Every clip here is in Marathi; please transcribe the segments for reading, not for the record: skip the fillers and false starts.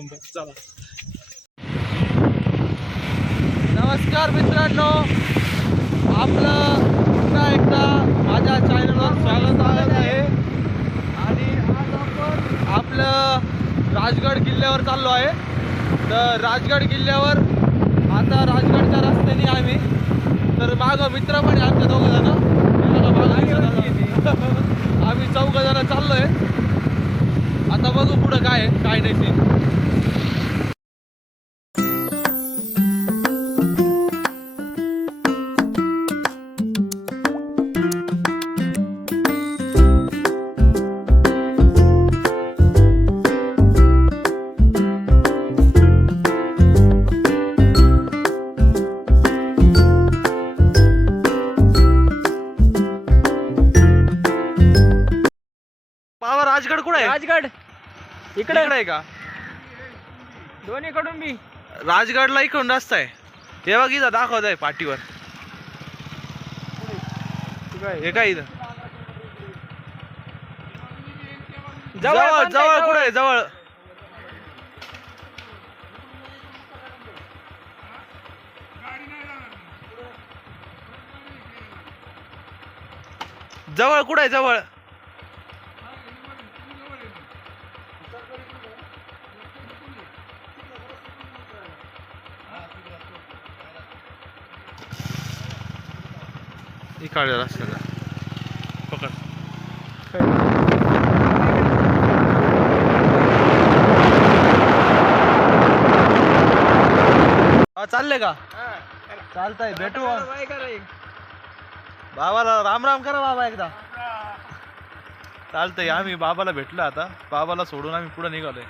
नंबर. चला. नमस्कार मित्रांनो, आपलं पुन्हा एकदा माझ्या चॅनलवर स्वागत आहे. आणि आज आपण आपलं राजगड किल्ल्यावर चाललो आहे. तर राजगड किल्ल्यावर आता राजगडच्या रस्त्याने आम्ही, तर मागं मित्र पण आहे आमच्या दोघं जण. आम्ही 4 जण चाललोय. आता बघू पुढं काय आहे काय नाही ते. बाबा राजगड कुठे आहे? राजगड इकडे आहे का? दोन्हीकडून बी. राजगडला इकडून रस्ता आहे. हे बघ इथं दाखवत आहे पाठीवर. हे काय इथं जवळ जवळ कुठे आहे? जवळ जवळ कुठे आहे? जवळ इकडे रस्त्याला पकड. चालले का? चालतंय. भेटू बाबाला. राम राम करा बाबा एकदा. चालतंय. आम्ही बाबाला भेटलो. आता बाबाला सोडून आम्ही पुढे निघालोय.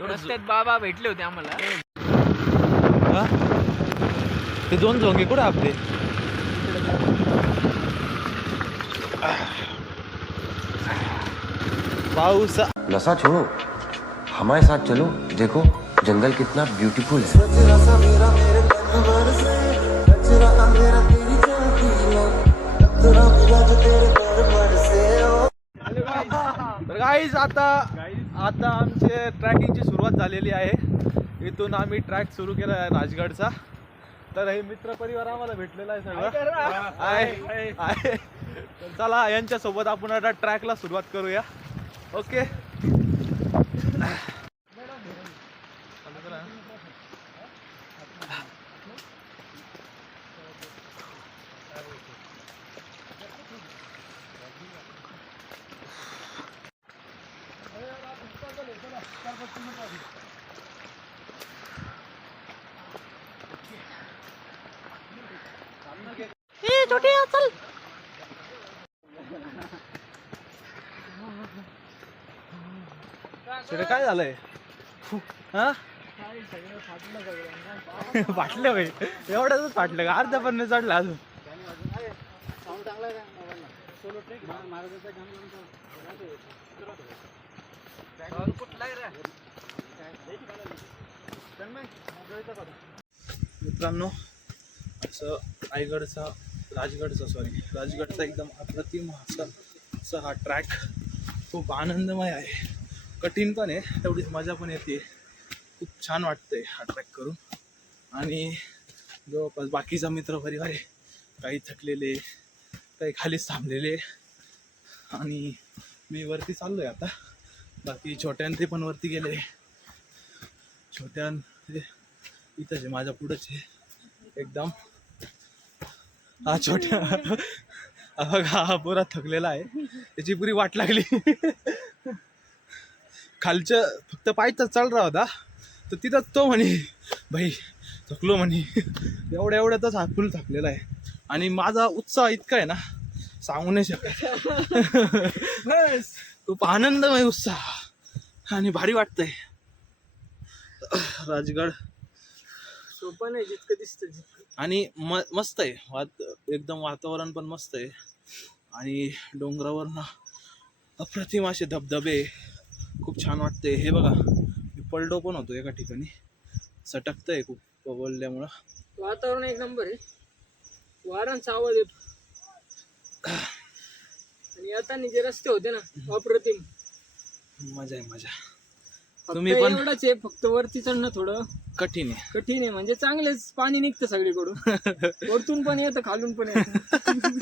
रस्त्यात बाबा भेटले होते आम्हाला. ते 2 झोंगे कुठे आपले? पाऊस. नशा छोड़ो, हमारे साथ चलो, देखो जंगल कितना ब्यूटीफुल है. तर गाईज आता आमचे ट्रॅकिंगची सुरुवात झालेली आहे. इथून आम्ही ट्रॅक सुरू केला आहे राजगडचा. तर हे मित्र परिवार आम्हाला भेटलेला आहे सगळं आहे. तर चला यांच्या सोबत आपण आता ट्रॅकला सुरुवात करूया. ओके. चल. सगळं काय झालंय? हा फाटलं भाई. एवढंच फाटलं का? अर्ध्या पण चढलं अजून. मित्रांनो, असं राजगडचा एकदम अप्रतिम असा हा ट्रॅक खूप आनंदमय आहे. कठीण पण आहे, तेवढीच मजा पण येते. खूप छान वाटतंय हा ट्रॅक करून. आणि जवळपास बाकीचा मित्र परिवार आहे. काही थकलेले, काही खालीच थांबलेले. आणि मी वरती चाललोय आता. बाकी छोट्यान ते पण वरती गेले. छोट्यान इथंच आहे, माझ्या पुढंच आहे एकदम. हा छोट्या हा पुरा थकलेला आहे. त्याची पुरी वाट लागली. खालचं फक्त पायच चाल रहा होता. तर तिथंच तो म्हणे भाई थकलो म्हणे. एवढ्यातच हा फुल थकलेला आहे. आणि माझा उत्साह इतका आहे ना, सांगू नाही शकत. खूप आनंदमय उत्साह आणि भारी वाटतंय. राजगड सोपं नाही जितकं दिसतं. आणि मस्त आहे. एकदम वातावरण पण मस्त आहे. आणि डोंगरावर ना अप्रतिम असे धबधबे. खूप छान वाटते. हे बघा, मी पलटो पण होतो एका ठिकाणी. सटकतंय खूप बोलल्यामुळं. वातावरण एक नंबर आहे. वारांचा आवाज येतो. आणि आता जे रस्ते होते ना, अप्रतिम मजा आहे. मजा तुम्ही पण एवढंच आहे, फक्त वरती चढणं थोडं कठीण आहे. कठीण आहे. म्हणजे चांगलेच पाणी निघतं सगळीकडून, वरतून पण येतं खालून पण येतं.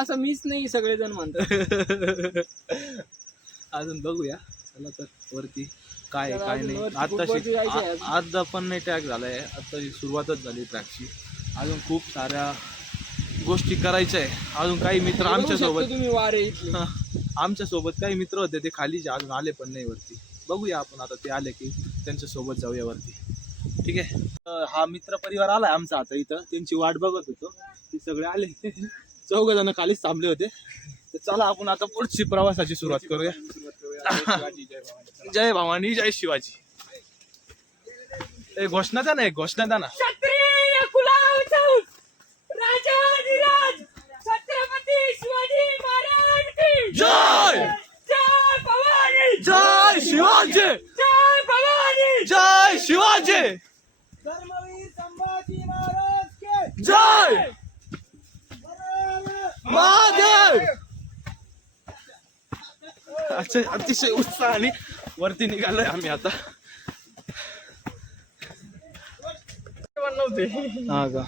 असं मीच नाही सगळेजण म्हणतात. अजून बघूया चला तर वरती काय आहे, चला, काय अजून नाही. वरती खूप वरती जायचं आहे अजून. आज पण नाही ट्रॅक झालाय, आत्ताची सुरुवातच झाली ट्रॅकची. अजून खूप साऱ्या गोष्टी करायच्या आहे. अजून काही मित्र बघू आमच्या शकता सोबत तुम्ही वारे इथले. आमच्या सोबत काही मित्र होते, ते खालीचे अजून आले पण नाही वरती. बघूया आपण आता, ते आले की त्यांच्या सोबत जाऊया वरती. ठीक आहे. हा मित्र परिवार आलाय आमचा आता इथं, त्यांची वाट बघत होतो. ते सगळे आले, 4 जण खालीच थांबले होते. तर चला आपण आता पुढची प्रवासाची सुरुवात करूया. जय भवानी जय शिवाजी. ए, घोषणा द्या ना, एक घोषणा द्या ना. क्षत्रिय कुलावंश, राजाधिराज छत्रपती शिवाजी महाराज की जय जय भवानी, जय शिवाजी, जय भवानी, जय शिवाजी, धर्मवीर संभाजी महाराज के जय महादेव. अच्छा, अतिशय उत्साहाने वरती निघालोय आम्ही आता. हा का.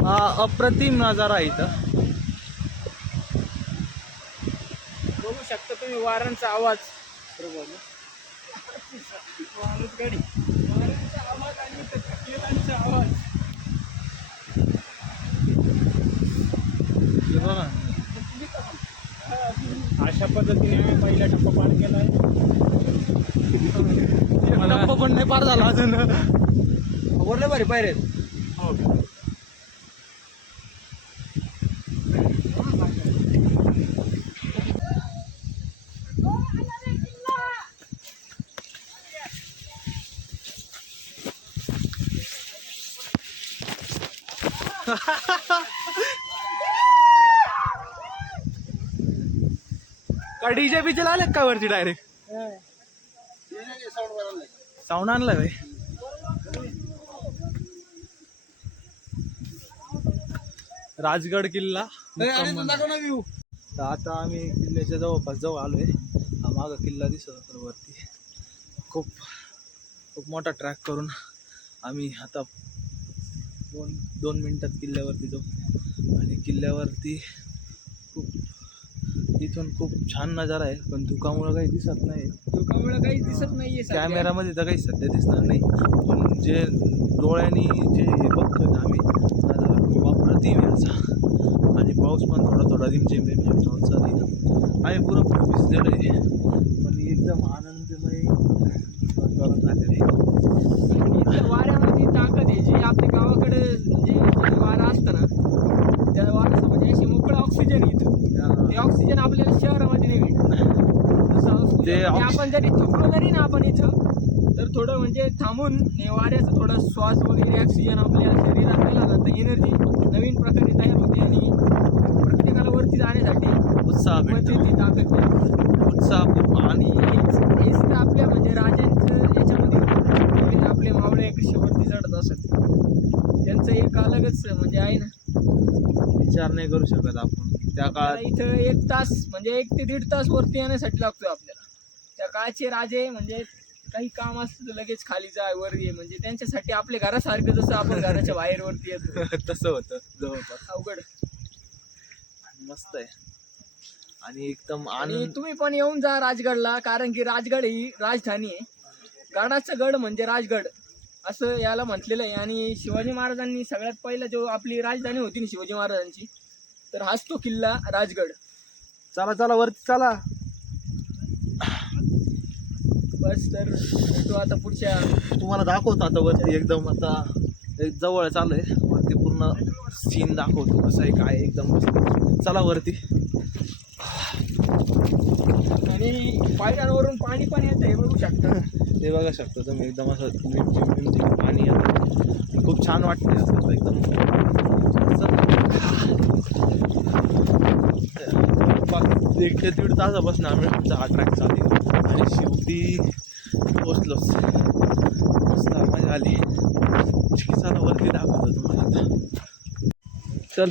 हा अप्रतिम नजारा आहे इथं. बघू शकता तुम्ही वारांचा आवाज. आवाज. हे बघा. अशा पद्धतीने आम्ही पहिला टप्पा पार केलाय. टप्पा पण नाही पार झाला अजून. वरले भारी पायरे. का डीजे बीजे आले का वरती डायरेक्ट? साऊंड आणलाय भाई. राजगड किल्ला मुक्काम. तर आता आम्ही किल्ल्याच्या जवळपास जवळ आलोय. हा मागं किल्ला दिसत होता वरती. खूप खूप मोठा ट्रॅक करून आम्ही आता 2 मिनिटात किल्ल्यावरती जाऊ. आणि किल्ल्यावरती खूप इथून खूप छान नजारा आहे, पण धुकामुळं काही दिसत नाही. धुकामुळे काही दिसत नाहीये सध्या. कॅमेरामध्ये तर काही सध्या दिसणार नाही, पण जे डोळ्यांनी जे बघतोय ना आम्ही, नजारा खूप अप्रतिम आहे याचा. आणि पाऊस पण थोडा रिमझिम चालू आहे. आम्ही पुरं भिजलेलो आहे, पण एकदम आनंदमय वातावरण झालेलं आहे. आणि इथल्या वाऱ्यामध्ये ताकद आहे. जी आपल्या गावाकडे म्हणजे जे वारा असतं ना, त्या वाऱ्याचं म्हणजे अशी मोकळं ऑक्सिजन येतं. ते ऑक्सिजन आपल्याला शहरामध्ये नाही भेटत. जसं ते आपण जरी थकलो जरी ना आपण इथं, तर थोडं म्हणजे थांबून वाऱ्याचा थोडा श्वास वगैरे ऑक्सिजन आपल्या शरीरात गेला ना, तर एनर्जी नवीन प्रकारे तयार होते आणि प्रत्येकाला वरती जाण्यासाठी उत्साह म्हणजे भेटतो. ती ताकद आहे. उत्साह खूप. आणि हेच तर आपल्या म्हणजे राजांचं याच्यामध्ये होतं. आपले मावळे कशावरती चढत असत, त्यांचं एक अलगच म्हणजे आहे ना. विचार नाही करू शकत आपण त्या काळात. इथं 1 तास म्हणजे 1 ते 1.5 तास वरती येण्यासाठी लागतोय आपल्याला. त्या काळचे राजे म्हणजे काही काम असतं तर लगेच खाली जाय वर ये, म्हणजे त्यांच्यासाठी आपल्या घरासारखं जसं आपण घराच्या बाहेर वरती येतो तसं होतं जवळपास. अवघड. मस्त आहे आणि एकदम आणि आनंद. तुम्ही पण येऊन जा राजगडला, कारण की राजगड ही राजधानी आहे. गडाचा गड म्हणजे राजगड असं याला म्हटलेलं आहे. आणि शिवाजी महाराजांनी सगळ्यात पहिला जो आपली राजधानी होती ना शिवाजी महाराजांची, तर हाच तो किल्ला राजगड. चला चला वरती चला. बस तर भेटू आता पुढच्या. तुम्हाला दाखवतो आता वरती एकदम. आता एक जवळ चालू आहे वरती, पूर्ण सीन दाखवतो कसं आहे काय एकदम मस्त. चला वरती. आणि पायऱ्यांवरून पाणी पण येतं हे बघू शकता. ते बघा शकता तुम्ही, एकदम असं रिमझिम पाणी येतं. खूप छान वाटते असं एकदम. जवळपास 1 ते 1.5 तासापासून आम्ही आमचा हा ट्रॅक चालू आहे आणि शेवटी पोचलोच. मस्त मजा आली. चला वरती दाखवतो तुम्हाला आता. चल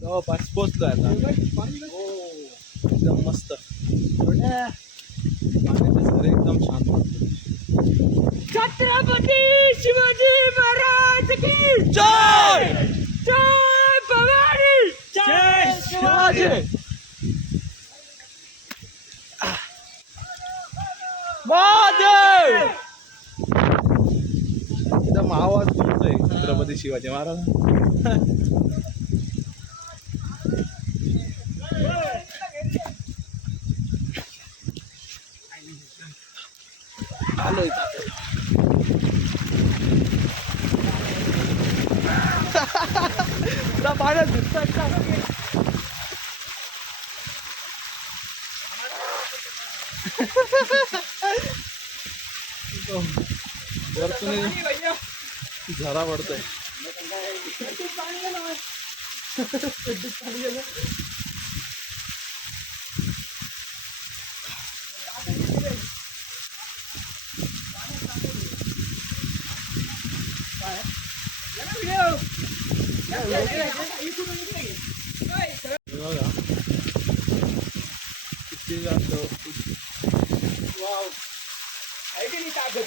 जवळपास पोचलोय आता. एकदम मस्त पाण्याचं सर एकदम शांत. छत्रपती शिवाजी महाराज की जय जय भवानी जय शिवाजी. महादेव एकदम आवाज बोलतोय छत्रपती शिवाजी महाराज. आलो पाण्यात दिसतात का? वरतून झरा पडतोय. बघा किती जास्त वाव आहे की नाही ताकद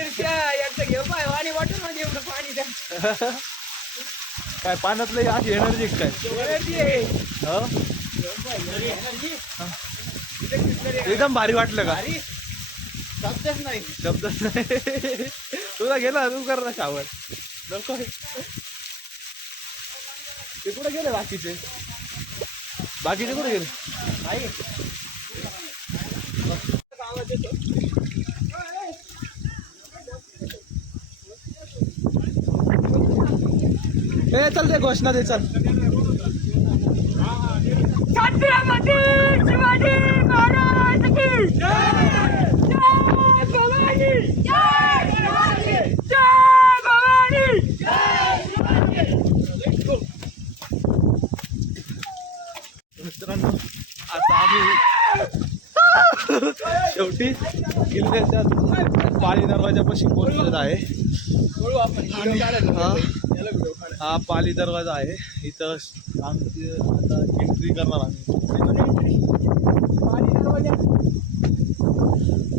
यांचं घेऊ पाय आणि वाटून म्हणजे एवढं पाणी द्या. काय पाण्यातलं अशी एनर्जी काय हो? एकदम भारी वाटलं का? शब्दच नाही. शब्दच नाही. तुला गेला तू कर ना शावर नको. ते कुठे गेले बाकीचे कुठे गेले? ए चल ते घोषणा दे चल. छत्रपती शिवाजी महाराज की जय जय भवानी जय शिवाजी जय भवानी जय शिवाजी. मित्रांनो आता आम्ही शेवटी किल्ल्याच्या पाली दरवाजापाशी पोहोचलेला आहे. हा पाली दरवाजा आहे. इथं आमची आता एंट्री करणार आम्ही.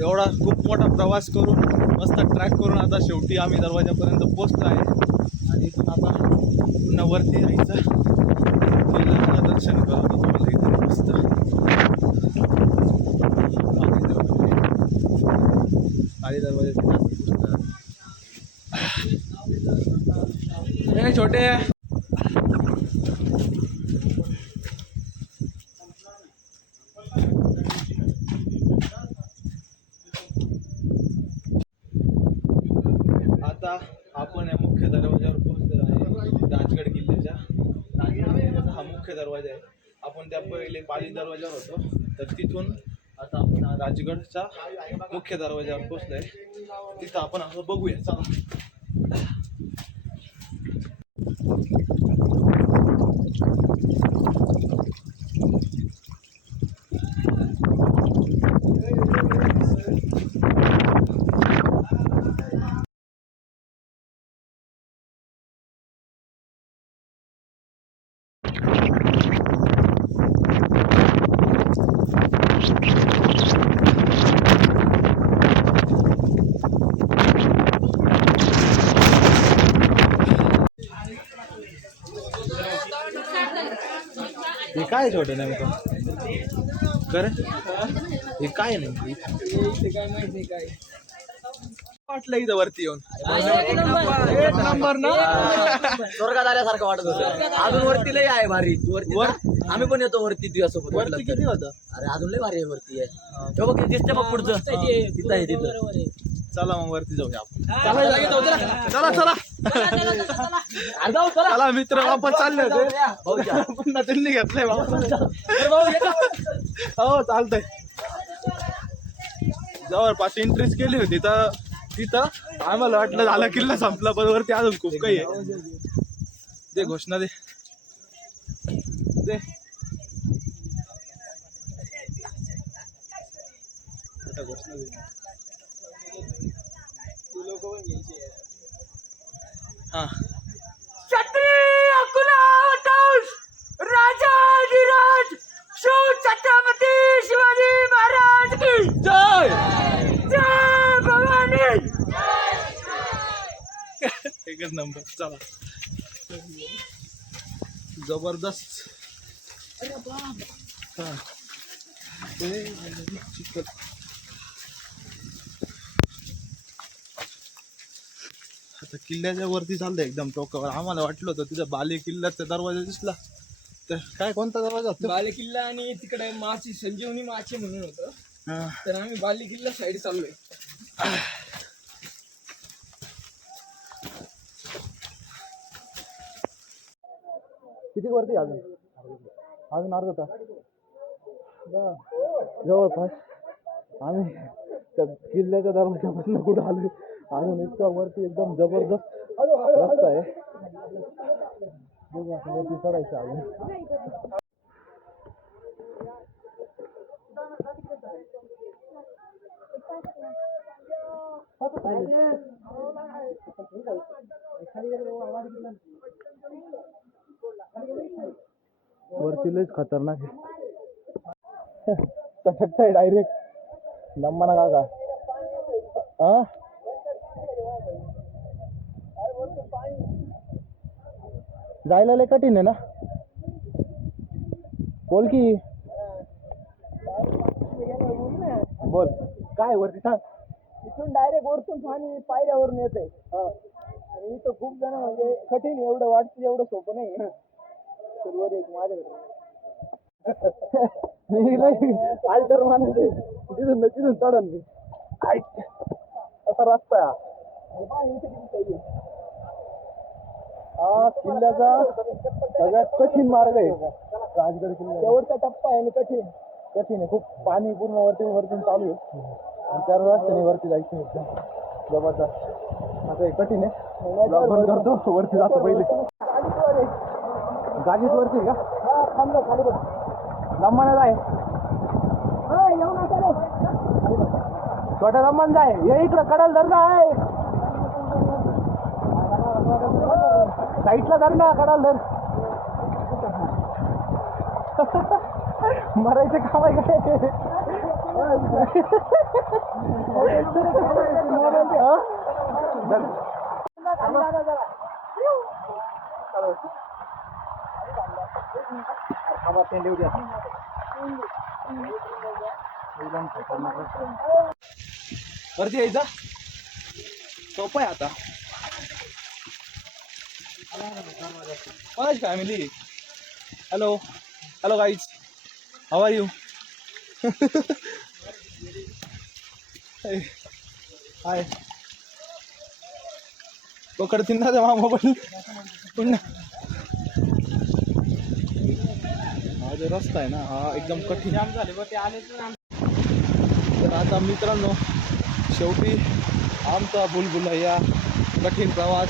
एवढा खूप मोठा प्रवास करून मस्त ट्रॅक करून आता शेवटी आम्ही दरवाजापर्यंत पोहोचलो आहे. आणि इथून आता पुन्हा वरती जायचं. किल्ल्याचं दर्शन करत तुम्हाला इथे मस्त पाली दरवाजा छोटे. आता आपण या मुख्य दरवाजावर पोहोचलेलो आहे. राजगड किल्ल्याच्या हा मुख्य दरवाजा आहे. आपण त्या पहिले पाली दरवाजावर होतो तर तिथून आता आपण राजगडच्या मुख्य दरवाजावर पोहोचलोय. तिथं आपण असं बघूया चला. हे काय छोटे नेमकं कर हे काय नाही काय माहिती काय वाटलं इथं वरती येऊन. एक नंबर ना. स्वर्गात आल्यासारखं वाटत होतं. अजून वरती लय आहे भारी. वरती आम्ही पण येतो वरती तुझ्यासोबत. वरती किती होतं? अरे अजून लय भारी आहे वरती आहे. तेव्हा किती दिसते बघ पुढचं. तिथं आहे तिथं. चला मग वरती जाऊया आपण. चला चला मित्र वापस चालले होते पुन्हा त्यांनी घेतलंय हो चालतंय. जवळपास एंट्रीच केली होती तर तिथं आम्हाला वाटलं झाला किल्ला संपला पण वरती अजून खूप काही आहे. दे घोषणा दे घोषणा दे. हा क्षत्रिय कुलावतंस राजाधिराज छत्रपती शिवाजी महाराज की जय. जय भवानी. एकच नंबर. चला जबरदस्त. हा. चिकन आता किल्ल्याच्या वरती चाललंय एकदम टोकावर. आम्हाला वाटलं होतं तिथं बाले किल्ल्याचा दरवाजा दिसला तर काय कोणता दरवाजा होता? बाले किल्ला आणि तिकडे माची संजीवनी माची म्हणून होतं. हा. तर आम्ही बाले किल्ला साईड चाललोय. किती वरती अजून अर्धा तास जवळपास आम्ही त्या किल्ल्याच्या दरवाजापासून कुठं आलोय. अजून इतका वरती एकदम जबरदस्त रस्ता आहे. बघू आता वरती चढायचं अजून. वरती लयच खतरनाक आहे. चटकताय डायरेक्ट नम्माना काका. हा जायला लय कठीण आहे ना. बोल की बोल काय वरती सांग. इथून डायरेक्ट वरतून पाणी पायऱ्यावरून येतंय. आणि इथं खूप जण म्हणजे कठीण एवढं वाटतं एवढं सोपं नाही. वर एक माझ्याकडे आल्टर माणूस आहे. तिथून चढन मी असा रस्ता आहे. हा किल्ल्याचा सगळ्यात कठीण मार्ग आहे राजगड किल्ला. शेवटचा टप्पा आहे आणि कठीण आहे. खूप पाणी पूर्ण वरतून चालू आहे आणि त्या रस्त्याने वरती जायचं एकदम जबरदस्त. आता हे कठीण आहे. बंद करतो वरती जातो पहिले. जागीच वरती का? थांबलं खाली बघ. दम्माना जाय. येऊ नका रे. छोट्या दम्मान जाय. ये इकडं कडाल धरणं आहे. साईडला धर ना कडाल धर. मरायचे काम आहे काय? वरती यायचा सोपं आहे आता. कोणाची family? Hello guys, how are you? Hi. पकडतील ना तेव्हा मोबाईल पुन्हा. हा जो रस्ता आहे ना हा एकदम कठीण झाले बघ ते आले. तर आता मित्रांनो शेवटी आमचा बुलबुलैया कठीण प्रवास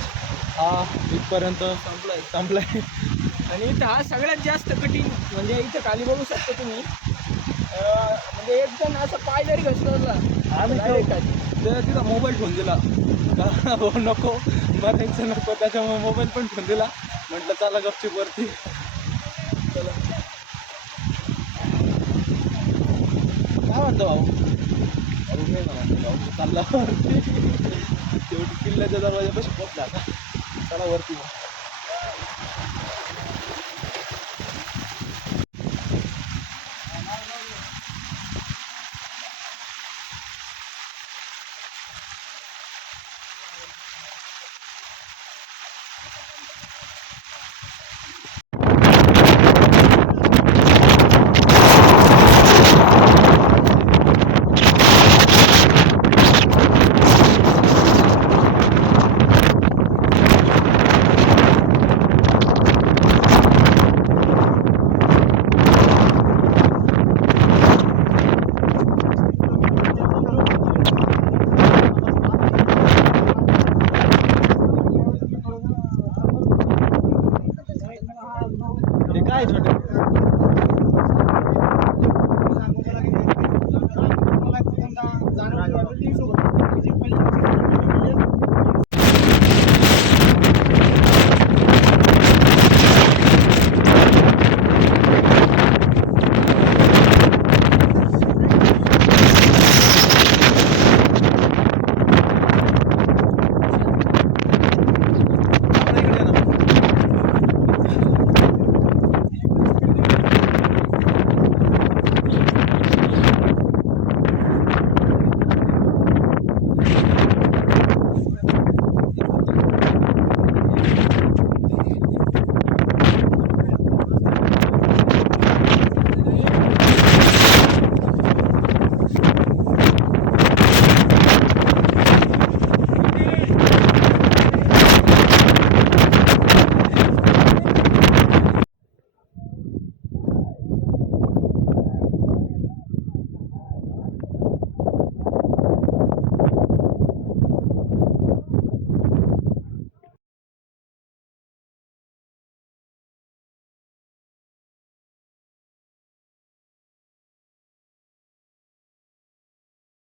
हा इथपर्यंत संपलाय. आणि इथं हा सगळ्यात जास्त कठीण म्हणजे इथं खाली बघू शकता तुम्ही. म्हणजे एक जण असं पाय जरी घसरला आम्ही तिथं मोबाईल ठेवून दिला. नको मरायचं नको त्याच्यामुळे मोबाईल पण ठेवून दिला. म्हटलं चला गपचूप वरती. चला काय म्हणतो भाऊ? भाऊ चालला वरती. शेवटी किल्ल्याच्या दरवाजापाशी पोहोचला आता. चला वरती. वाटत